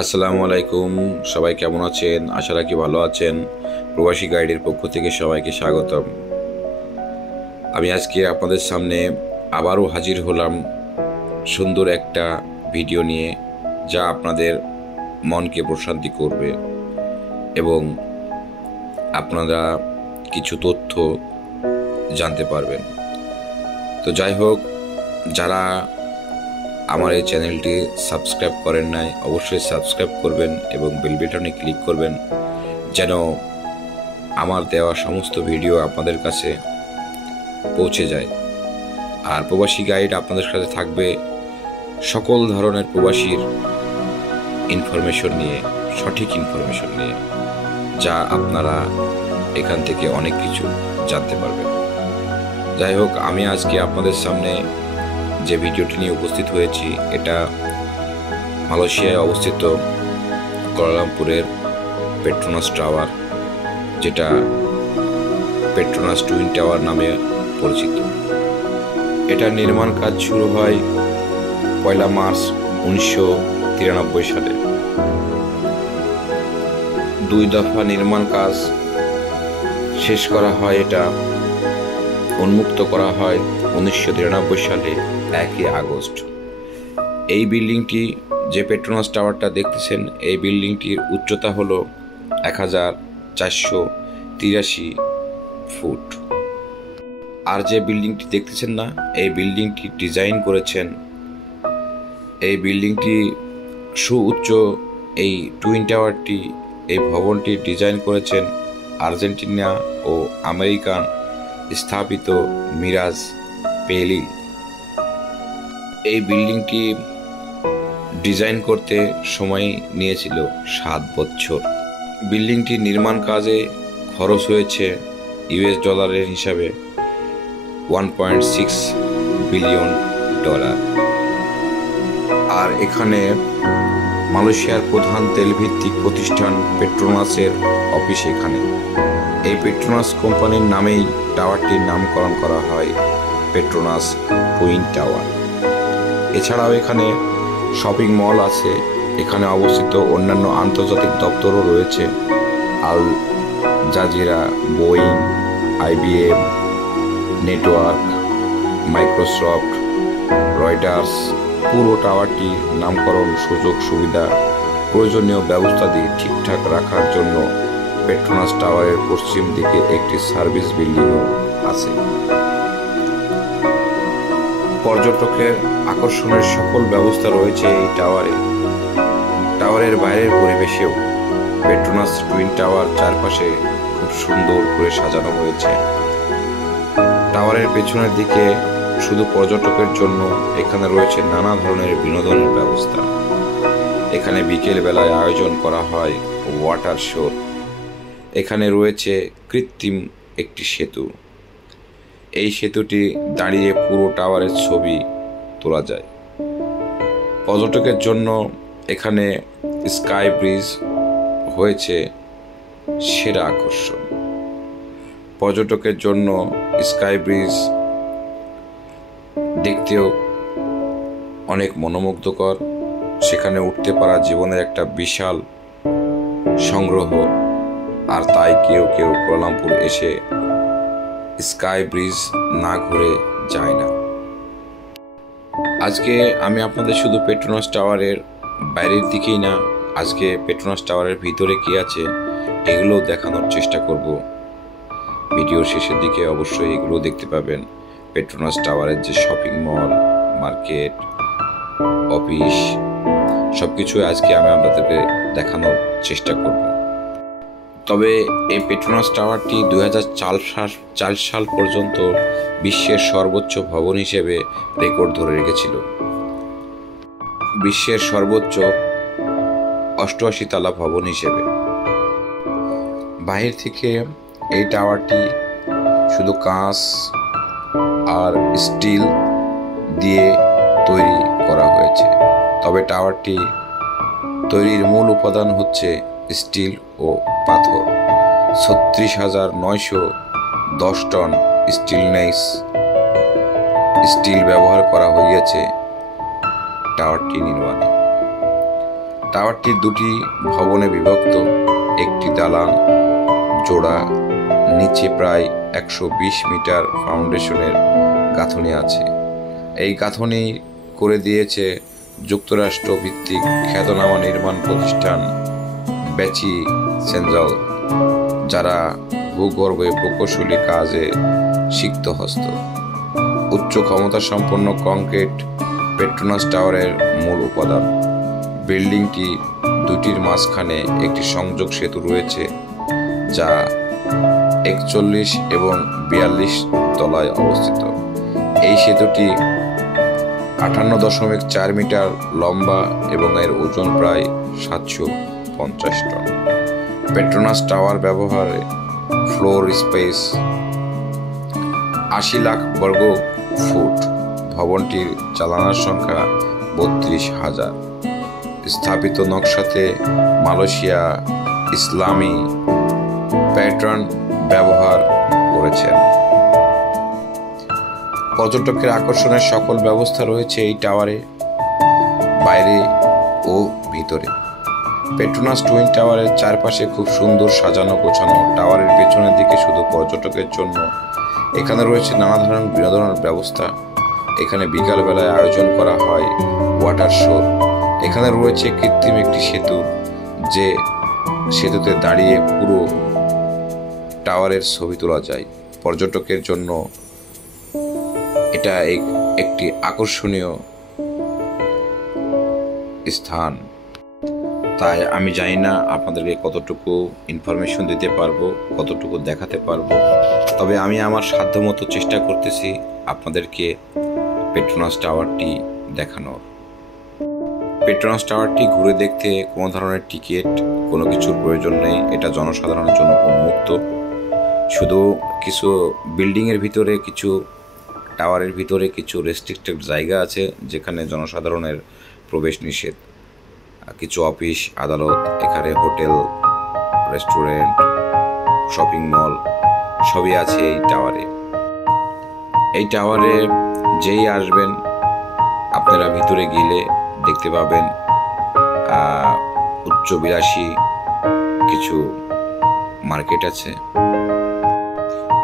আসসালামু আলাইকুম। সবাই কেমন আছেন? আশা রাখি ভালো আছেন। প্রবাসী গাইডের পক্ষ থেকে সবাইকে স্বাগতম। আমি আজকে আপনাদের সামনে আবারও হাজির হলাম সুন্দর একটা ভিডিও নিয়ে, যা আপনাদের মনকে প্রশান্তি করবে এবং আপনারা কিছু তথ্য জানতে পারবেন। তো যাই হোক, যারা আমার এই চ্যানেলটি সাবস্ক্রাইব করেন নাই, অবশ্যই সাবস্ক্রাইব করবেন এবং বেল বাটনে ক্লিক করবেন, যেন আমার দেওয়া সমস্ত ভিডিও আপনাদের কাছে পৌঁছে যায়। আর প্রবাসী গাইড আপনাদের কাছে থাকবে সকল ধরনের প্রবাসীর ইনফরমেশন নিয়ে, সঠিক ইনফরমেশন নিয়ে, যা আপনারা এখান থেকে অনেক কিছু জানতে পারবেন। যাই হোক, আমি আজকে আপনাদের সামনে যে ভিডিওটি নিয়ে উপস্থিত হয়েছি, এটা মালয়েশিয়ায় অবস্থিত কুয়ালালামপুরের পেট্রোনাস টাওয়ার, যেটা পেট্রোনাস টুইন টাওয়ার নামে পরিচিত। এটার নির্মাণ কাজ শুরু হয় 1 মার্চ 1993 সালে। 2 দফা নির্মাণ কাজ শেষ করা হয়। এটা উন্মুক্ত করা হয় 1993 সালে 1 আগস্ট। এই বিল্ডিংটি, যে পেট্রোনাস টাওয়ারটা দেখতেছেন, এই বিল্ডিংটির উচ্চতা হলো 1483 ফুট। আর যে বিল্ডিংটি দেখতেছেন না, এই বিল্ডিংটি ডিজাইন করেছেন, এই বিল্ডিংটি সুউচ্চ, এই টুইন টাওয়ারটি, এই ভবনটি ডিজাইন করেছেন আর্জেন্টিনা ও আমেরিকান স্থাপিত মিরাজ পেলি। এই বিল্ডিংটি ডিজাইন করতে সময় নিয়েছিল 7 বছর। বিল্ডিংটি নির্মাণ কাজে খরচ হয়েছে US ডলারের হিসাবে $1.6 বিলিয়ন। আর এখানে মালয়েশিয়ার প্রধান তেলভিত্তিক প্রতিষ্ঠান পেট্রোনাসের অফিস এখানে। এই পেট্রোনাস কোম্পানির নামেই টাওয়ারটির নামকরণ করা হয় পেট্রোনাস টুইন টাওয়ার। এছাড়াও এখানে শপিং মল আছে। এখানে অবস্থিত অন্যান্য আন্তর্জাতিক দপ্তরও রয়েছে: Al Jazeera, Boeing, IBM, network, Microsoft, Reuters. পুরো টাওয়ারটির নামকরণ, সুযোগ সুবিধা, প্রয়োজনীয় ব্যবস্থাদি ঠিকঠাক রাখার জন্য পেট্রোনাস টাওয়ারের পশ্চিম দিকে একটি সার্ভিস বিল্ডিংও আছে। পর্যটকের আকর্ষণের সকল ব্যবস্থা রয়েছে এই টাওয়ারে। টাওয়ারের বাইরের পরিবেশেও পেট্রোনাস টুইন টাওয়ার চারপাশে খুব সুন্দর করে সাজানো হয়েছে। টাওয়ারের পেছনের দিকে শুধু পর্যটকের জন্য এখানে রয়েছে নানা ধরনের বিনোদনের ব্যবস্থা। এখানে বিকেল বেলায় আয়োজন করা হয় ওয়াটার শো। এখানে রয়েছে কৃত্রিম একটি সেতু। এই সেতুটি দাঁড়িয়ে পুরো টাওয়ারের ছবি তোলা যায়। পর্যটকের জন্য এখানে স্কাই ব্রিজ হয়েছে সেরা আকর্ষণ। পর্যটকের জন্য স্কাই ব্রিজ দেখতেও অনেক মনোমুগ্ধকর। সেখানে উঠতে পারা জীবনের একটা বিশাল সংগ্রহ। আর তাই কেউ কেউ কুয়ালালামপুর এসে স্কাই ব্রিজ না ঘুরে যায় না। আজকে আমি আপনাদের শুধু পেট্রোনাস টাওয়ারের বাইরের দিকেই না, আজকে পেট্রোনাস টাওয়ারের ভিতরে কি আছে এগুলো দেখানোর চেষ্টা করব। ভিডিওর শেষের দিকে অবশ্যই এগুলো দেখতে পাবেন। পেট্রোনাস টাওয়ারের যে শপিং মল, মার্কেট, অফিস, সবকিছু আজকে আমি আপনাদেরকে দেখানোর চেষ্টা করব। তবে এই পেট্রোনাস টাওয়ারটি 2004 সাল পর্যন্ত বিশ্বের সর্বোচ্চ ভবন হিসেবে রেকর্ড ধরে রেখেছিল। বিশ্বের সর্বোচ্চ 88 তলা ভবন হিসেবে। বাহির থেকে এই টাওয়ারটি শুধু কাঁচ আর স্টিল দিয়ে তৈরি করা হয়েছে। তবে টাওয়ারটি তৈরির মূল উপাদান হচ্ছে স্টিল ও পাথর। 36,910 টন স্টিল ব্যবহার করা হয়েছে টাওয়ারটি নির্মাণে। টাওয়ারটি দুটি ভবনে বিভক্ত। একটি দালান জোড়া, নিচে প্রায় 120 মিটার ফাউন্ডেশনের গাঁথনি আছে। এই গাঁথনি করে দিয়েছে যুক্তরাষ্ট্র ভিত্তিক খ্যাতনামা নির্মাণ প্রতিষ্ঠান ব্যাচি সেনজাল, যারা ভূগর্ভে প্রকৌশলী কাজে সিক্তহস্ত। উচ্চ ক্ষমতা সম্পন্ন কংক্রিট পেট্রোনাস টাওয়ারের মূল উপাদান। বিল্ডিংটি দুটির মাঝখানে একটি সংযোগ সেতু রয়েছে, যা 41 এবং 42 তলায় অবস্থিত। এই সেতুটি 58.4 মিটার লম্বা এবং এর ওজন প্রায় 750 টন। পেট্রোনাস টাওয়ার ব্যবহারে ফ্লোর স্পেস 80 লাখ বর্গ ফুট। ভবনটির জানালার সংখ্যা 32,000। স্থাপিত নকশাতে মালয়েশিয়া ইসলামী প্যাটার্ন ব্যবহার করেছেন। পর্যটকের আকর্ষণের সকল ব্যবস্থা রয়েছে এই টাওয়ারে, বাইরে ও ভিতরে। পেট্রোনাস টুইন টাওয়ারের চারপাশে খুব সুন্দর সাজানো গোছানো। টাওয়ারের পেছনের দিকে শুধু পর্যটকের জন্য এখানে রয়েছে নানা ধরনের বিনোদনের ব্যবস্থা। এখানে বিকালবেলায় আয়োজন করা হয় ওয়াটার শো। এখানে রয়েছে কৃত্রিম একটি সেতু, যে সেতুতে দাঁড়িয়ে পুরো টাওয়ারের ছবি তোলা যায়। পর্যটকের জন্য এটা একটি আকর্ষণীয় স্থান। তাই আমি জানি না আপনাদেরকে কতটুকু ইনফরমেশন দিতে পারবো, কতটুকু দেখাতে পারবো, তবে আমি আমার সাধ্যমতো চেষ্টা করতেছি আপনাদেরকে পেট্রোনাস টাওয়ারটি দেখানোর। পেট্রোনাস টাওয়ারটি ঘুরে দেখতে কোনো ধরনের টিকিট, কোনো কিছুর প্রয়োজন নেই। এটা জনসাধারণের জন্য উন্মুক্ত। শুধু কিছু বিল্ডিংয়ের ভিতরে, কিছু টাওয়ারের ভিতরে কিছু রেস্ট্রিক্টেড জায়গা আছে যেখানে জনসাধারণের প্রবেশ নিষেধ। কিছু অফিস, আদালত, এখানে হোটেল, রেস্টুরেন্ট, শপিং মল সবই আছে এই টাওয়ারে। এই টাওয়ারে যেই আসবেন আপনারা ভিতরে গেলে দেখতে পাবেন উচ্চবিলাসী কিছু মার্কেট আছে।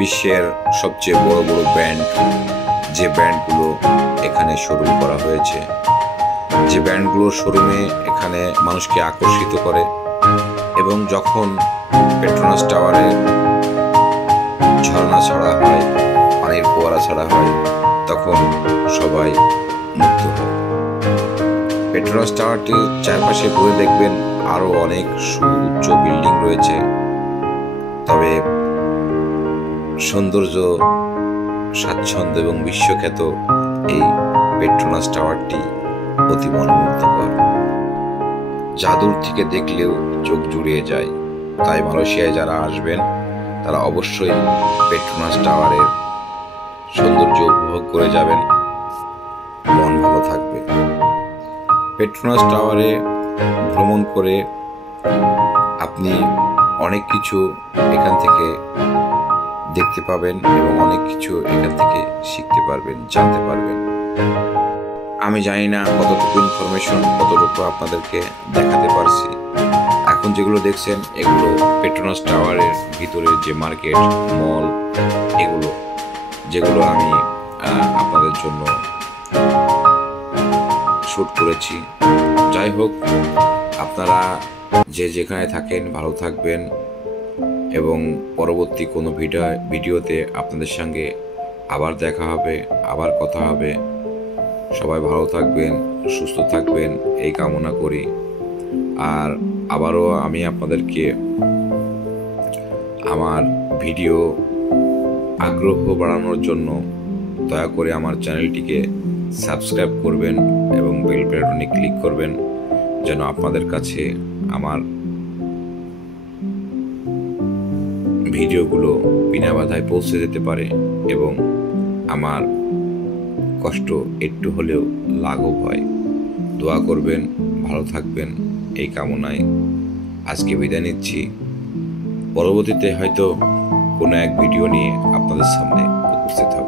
বিশ্বের সবচেয়ে বড় বড় ব্র্যান্ড, যে ব্র্যান্ডগুলো এখানে শোরুম করা হয়েছে, যে ব্র্যান্ডগুলোর শোরুমে এখানে মানুষকে আকর্ষিত করে। এবং যখন পেট্রোনাস টাওয়ারে ঝর্ণা ছাড়া হয়, পানির ফোয়ারা ছাড়া হয়, তখন সবাই মুগ্ধ হয়। পেট্রোনাস টাওয়ারটির চারপাশে ঘুরে দেখবেন আরও অনেক সুউচ্চ বিল্ডিং রয়েছে, তবে সৌন্দর্য, স্বাচ্ছন্দ্য এবং বিশ্বখ্যাত এই পেট্রোনাস টাওয়ারটি অতি মনোমুগ্ধকর। জাদুর থেকে দেখলেও চোখ জুড়িয়ে যায়। তাই মালয়েশিয়ায় যারা আসবেন তারা অবশ্যই পেট্রোনাস টাওয়ারের সৌন্দর্য উপভোগ করে যাবেন, মন ভালো থাকবে। পেট্রোনাস টাওয়ারে ভ্রমণ করে আপনি অনেক কিছু এখান থেকে দেখতে পাবেন এবং অনেক কিছু এখান থেকে শিখতে পারবেন, জানতে পারবেন। আমি জানি না কতটুকু ইনফরমেশন, কতটুকু আপনাদেরকে দেখাতে পারছি। এখন যেগুলো দেখছেন এগুলো পেট্রোনাস টাওয়ারের ভিতরে যে মার্কেট, মল, এগুলো যেগুলো আমি আপনাদের জন্য শ্যুট করেছি। যাই হোক, আপনারা যে যেখানে থাকেন ভালো থাকবেন এবং পরবর্তী কোনো ভিডিওতে আপনাদের সঙ্গে আবার দেখা হবে, আবার কথা হবে। সবাই ভালো থাকবেন, সুস্থ থাকবেন এই কামনা করি। আর আবারও আমি আপনাদেরকে আমার ভিডিও আগ্রহ বাড়ানোর জন্য দয়া করে আমার চ্যানেলটিকে সাবস্ক্রাইব করবেন এবং বেল বাটনে ক্লিক করবেন, যেন আপনাদের কাছে আমার ভিডিওগুলো বিনা বাধায় পৌঁছে যেতে পারে এবং আমার কষ্ট একটু হলেও লাঘব হয়। দোয়া করবেন, ভালো থাকবেন এই কামনায় আজকে বিদায় নিচ্ছি। পরবর্তীতে হয়তো কোনো এক ভিডিও নিয়ে আপনাদের সামনে উপস্থিত হবে।